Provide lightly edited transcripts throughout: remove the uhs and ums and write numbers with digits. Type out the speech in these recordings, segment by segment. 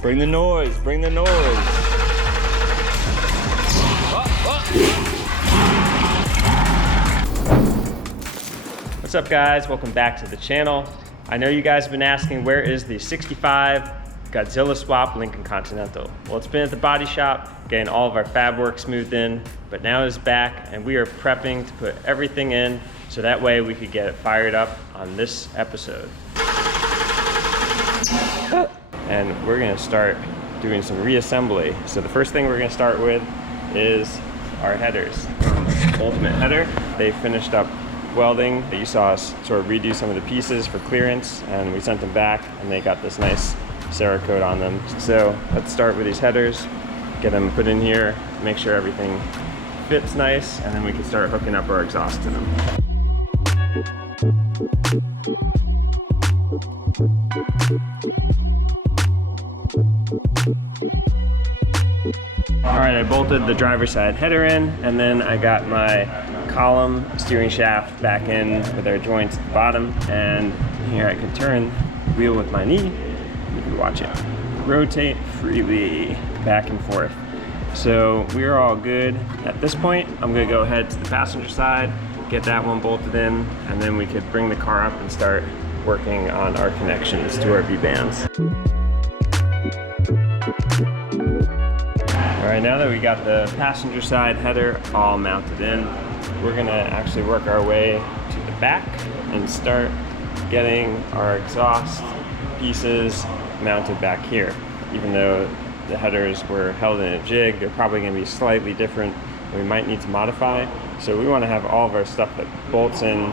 Bring the noise, bring the noise. What's up guys, welcome back to the channel. I know you guys have been asking where is the 65 Godzilla swap Lincoln Continental. Well, it's been at the body shop, getting all of our fab work smoothed in, but now it's back and we are prepping to put everything in so that way we could get it fired up on this episode. And we're gonna start doing some reassembly. So the first thing we're gonna start with is our headers. Ultimate Header, they finished up welding. You saw us sort of redo some of the pieces for clearance and we sent them back and they got this nice Cerakoted on them. So let's start with these headers, get them put in here, make sure everything fits nice, and then we can start hooking up our exhaust to them. All right, I bolted the driver's side header in, and then I got my column steering shaft back in with our joints at the bottom, and here I can turn the wheel with my knee. You can watch it rotate freely back and forth. So we're all good. At this point, I'm gonna go ahead to the passenger side, get that one bolted in, and then we could bring the car up and start working on our connections to our V-bands. All right, now that we got the passenger side header all mounted in, we're gonna actually work our way to the back and start getting our exhaust pieces mounted back here. Even though the headers were held in a jig, they're probably gonna be slightly different and we might need to modify. So we wanna have all of our stuff that bolts in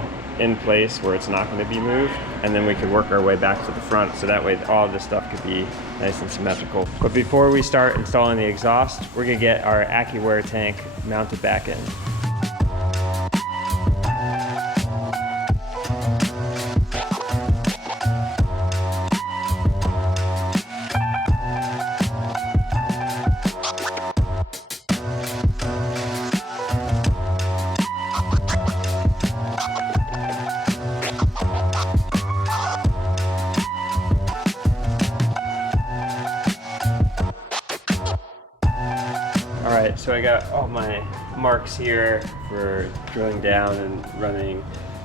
place where it's not gonna be moved, and then we could work our way back to the front so that way all of this stuff could be nice and symmetrical. But before we start installing the exhaust, we're gonna get our Accuair tank mounted back in. Alright, so I got all my marks here for drilling down and running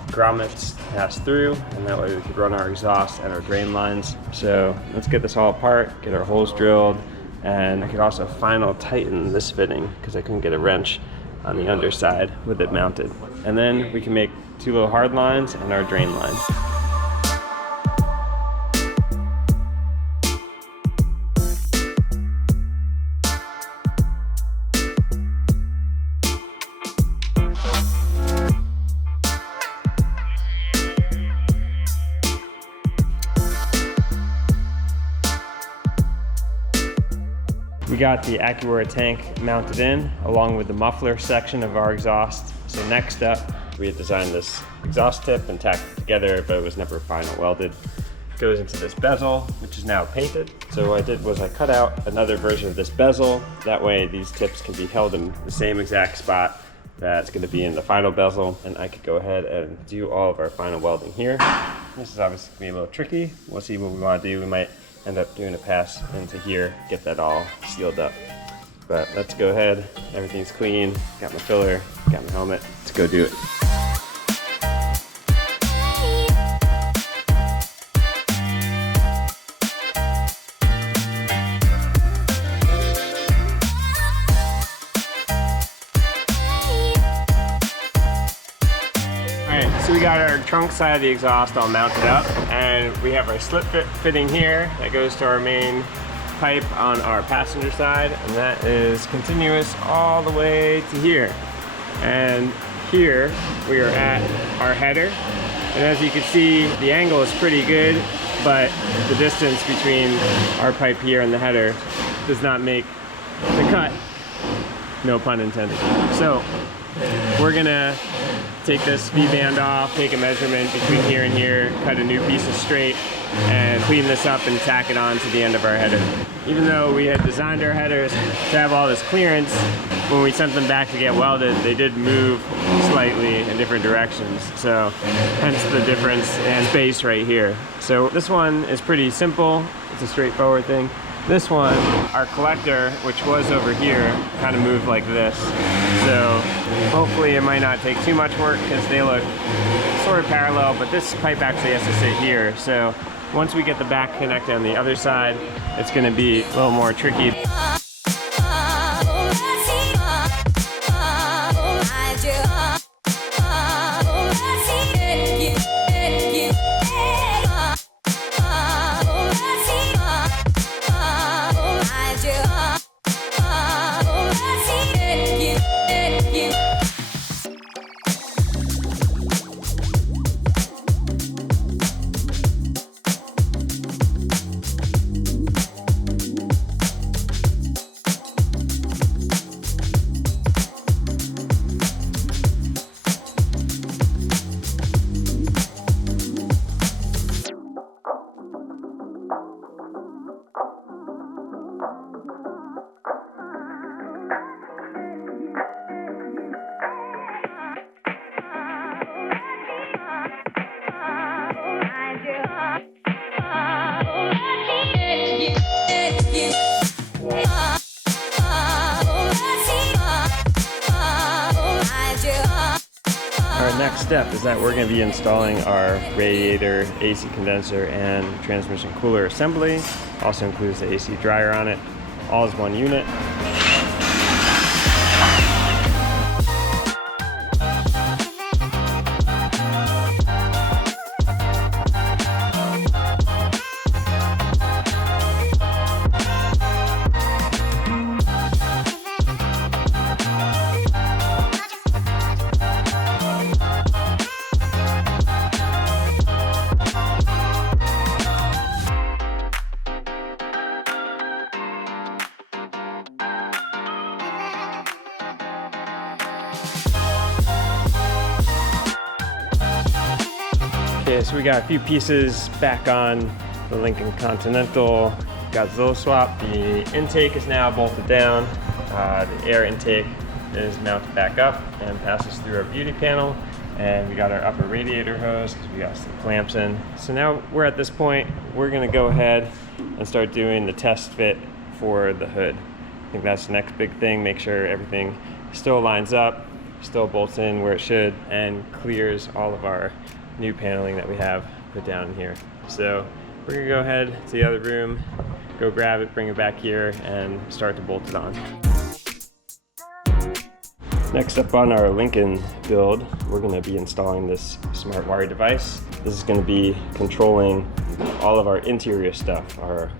grommets to pass through, and that way we could run our exhaust and our drain lines. So let's get this all apart, get our holes drilled, and I could also final tighten this fitting because I couldn't get a wrench on the underside with it mounted. And then we can make two little hard lines and our drain line. We got the Accuair tank mounted in along with the muffler section of our exhaust. So next up, we had designed this exhaust tip and tacked it together, but it was never final welded. It goes into this bezel, which is now painted. So what I did was I cut out another version of this bezel. That way these tips can be held in the same exact spot that's going to be in the final bezel, and I could go ahead and do all of our final welding here. This is obviously going to be a little tricky. We'll see what we want to do. We might end up doing a pass into here, get that all sealed up. But let's go ahead, everything's clean, got my filler, got my helmet, let's go do it. So we got our trunk side of the exhaust all mounted up, and we have our slip fit fitting here that goes to our main pipe on our passenger side, and that is continuous all the way to here. And here we are at our header, and as you can see, the angle is pretty good, but the distance between our pipe here and the header does not make the cut, no pun intended. So we're gonna take this V-band off, take a measurement between here and here, cut a new piece of straight, and clean this up and tack it on to the end of our header. Even though we had designed our headers to have all this clearance, when we sent them back to get welded, they did move slightly in different directions. So hence the difference in space right here. So this one is pretty simple. It's a straightforward thing. This one, our collector, which was over here, kind of moved like this. So hopefully it might not take too much work because they look sort of parallel, but this pipe actually has to sit here. So once we get the back connected on the other side, it's going to be a little more tricky. Our next step is that we're going to be installing our radiator, AC condenser, and transmission cooler assembly. Also includes the AC dryer on it. All is one unit. Okay, so we got a few pieces back on the Lincoln Continental Godzilla swap. The intake is now bolted down. The air intake is mounted back up and passes through our beauty panel. And we got our upper radiator hose because we got some clamps in. So now we're at this point, we're gonna go ahead and start doing the test fit for the hood. I think that's the next big thing. Make sure everything still lines up, still bolts in where it should, and clears all of our new paneling that we have put down here. So we're gonna go ahead to the other room, go grab it, bring it back here, and start to bolt it on. Next up on our Lincoln build, we're gonna be installing this smart wire device. This is gonna be controlling all of our interior stuff, our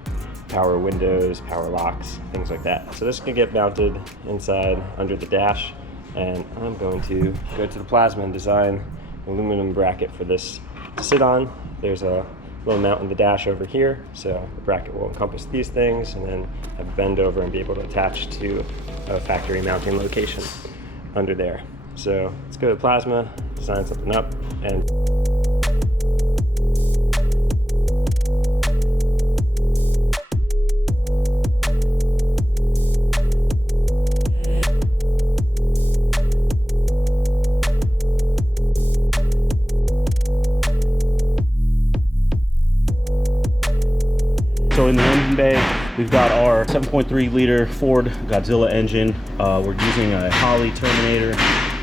power windows, power locks, things like that. So this can get mounted inside under the dash, and I'm going to go to the plasma and design aluminum bracket for this to sit on. There's a little mount in the dash over here, so the bracket will encompass these things and then have a bend over and be able to attach to a factory mounting location under there. So let's go to plasma, design something up, and so in the engine bay, we've got our 7.3 liter Ford Godzilla engine. We're using a Holley Terminator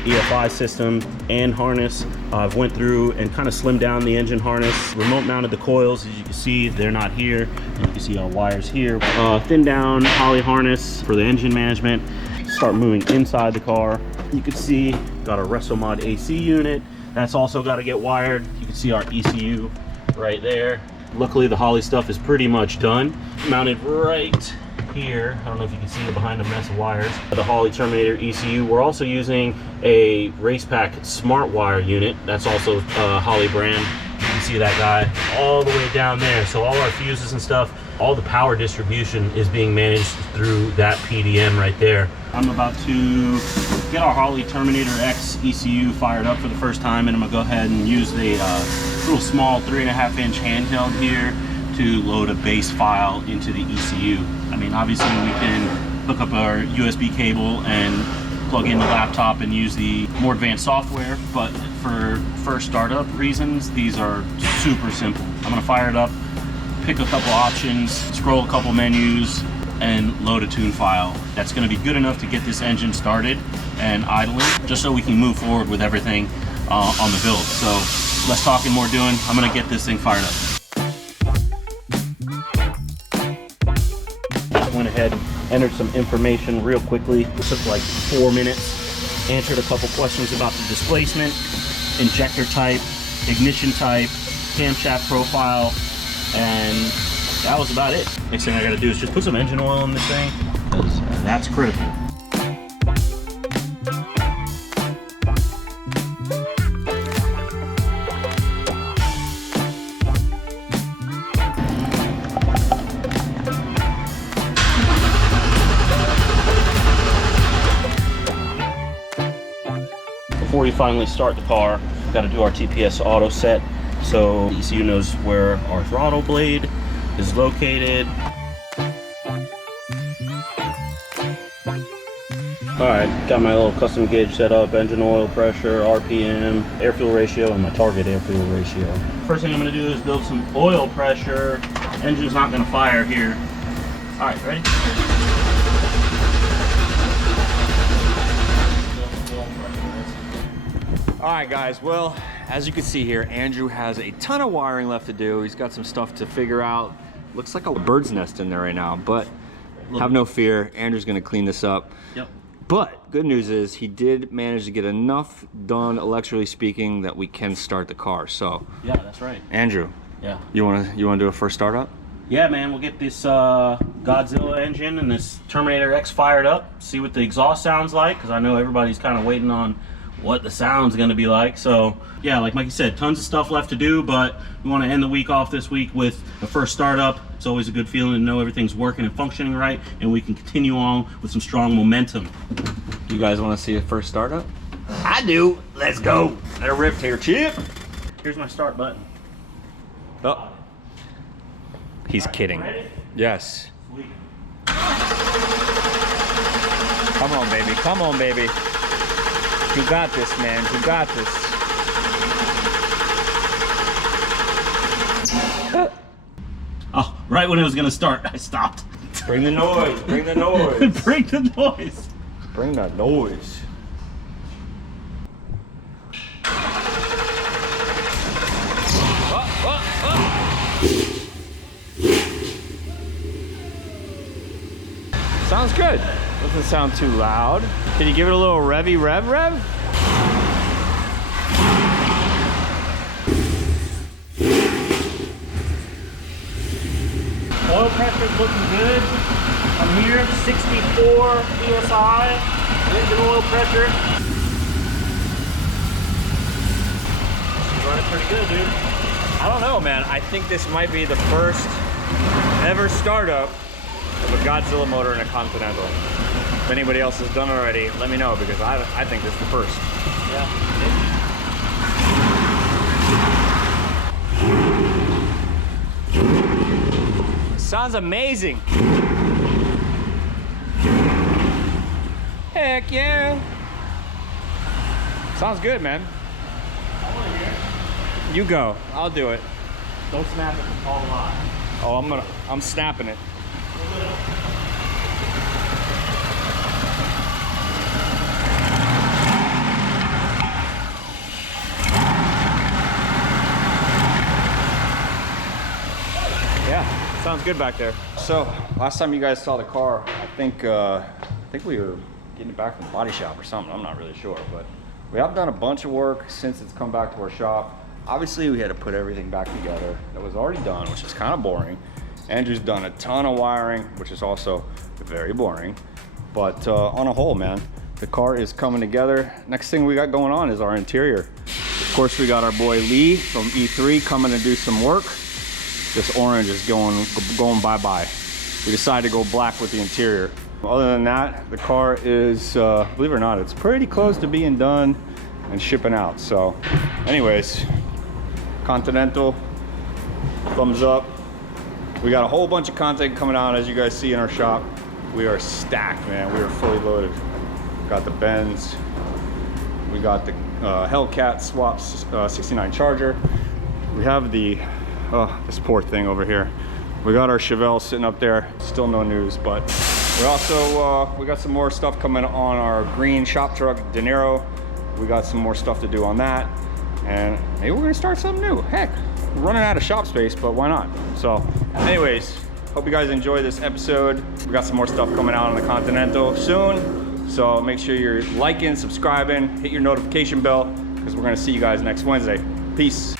EFI system and harness. I've went through and kind of slimmed down the engine harness. Remote mounted the coils. As you can see, they're not here. You can see our wires here. Thin down Holley harness for the engine management. Start moving inside the car. You can see, got a WrestleMod AC unit. That's also got to get wired. You can see our ECU right there. Luckily, the Holley stuff is pretty much done. Mounted right here. I don't know if you can see it behind a mess of wires. The Holley Terminator ECU. We're also using a Racepack Smart Wire unit. That's also a Holley brand. You can see that guy all the way down there. So all our fuses and stuff, all the power distribution is being managed through that PDM right there. I'm about to get our Holley Terminator X ECU fired up for the first time, and I'm gonna go ahead and use the little small 3.5-inch handheld here to load a base file into the ECU. I mean, obviously we can hook up our USB cable and plug in the laptop and use the more advanced software, but for first startup reasons, these are super simple. I'm gonna fire it up, pick a couple options, scroll a couple menus, and load a tune file. That's gonna be good enough to get this engine started and idling, just so we can move forward with everything on the build. So less talking, more doing. I'm gonna get this thing fired up. Just went ahead and entered some information real quickly. It took like 4 minutes. Answered a couple questions about the displacement, injector type, ignition type, camshaft profile, and that was about it. Next thing I gotta do is just put some engine oil in this thing, because that's critical. Before we finally start the car, we've got to do our TPS auto set, so ECU knows where our throttle blade is located. Alright, got my little custom gauge set up, engine oil pressure, RPM, air fuel ratio, and my target air fuel ratio. First thing I'm going to do is build some oil pressure. Engine's not going to fire here. Alright, ready? All right, guys, well, as you can see here, Andrew has a ton of wiring left to do. He's got some stuff to figure out. Looks like a bird's nest in there right now, but have no fear. Andrew's gonna clean this up. Yep. But good news is he did manage to get enough done, electrically speaking, that we can start the car. So yeah, that's right. Andrew, yeah, you wanna do a first startup? Yeah, man, we'll get this Godzilla engine and this Terminator X fired up, see what the exhaust sounds like, because I know everybody's kind of waiting on what the sound's gonna be like. So yeah, like Mikey said, tons of stuff left to do, but we want to end the week off this week with the first startup. It's always a good feeling to know everything's working and functioning right, and we can continue on with some strong momentum. You guys want to see a first startup? I do. Let's go. Let her rip here, Chip. Here's my start button. Oh, he's kidding. Ready? Yes. Sweet. Come on, baby. Come on, baby. You got this, man. You got this. Oh, right when it was gonna start, I stopped. Bring the noise. Bring the noise. Bring the noise. Bring that noise. Sounds good. Doesn't sound too loud. Can you give it a little revy rev? Oil pressure's looking good. I'm here, 64 PSI, engine oil pressure. She's running pretty good, dude. I don't know, man. I think this might be the first ever startup of a Godzilla motor in a Continental. If anybody else has done it already, let me know, because I think this is the first. Yeah. Sounds amazing. Heck yeah. Sounds good, man. You go. I'll do it. Don't snap it all lot. Oh, I'm snapping it. Yeah, sounds good back there. So, last time you guys saw the car, I think we were getting it back from the body shop or something. I'm not really sure, but we have done a bunch of work since it's come back to our shop. Obviously, we had to put everything back together that was already done, which is kind of boring. Andrew's done a ton of wiring, which is also very boring. But on a whole, man, the car is coming together. Next thing we got going on is our interior. Of course, we got our boy Lee from E3 coming to do some work. This orange is going bye-bye. We decided to go black with the interior. Other than that, the car is, believe it or not, it's pretty close to being done and shipping out. So anyways, Continental, thumbs up. We got a whole bunch of content coming out, as you guys see in our shop. We are stacked, man. We are fully loaded. Got the Benz. We got the Hellcat Swap 69 Charger. We have the, oh, this poor thing over here. We got our Chevelle sitting up there. Still no news, but we also, we got some more stuff coming on our green shop truck, De Niro. We got some more stuff to do on that. And maybe we're gonna start something new. Heck, we're running out of shop space, but why not? So anyways, hope you guys enjoy this episode. We got some more stuff coming out on the Continental soon. So make sure you're liking, subscribing, hit your notification bell, because we're gonna see you guys next Wednesday. Peace.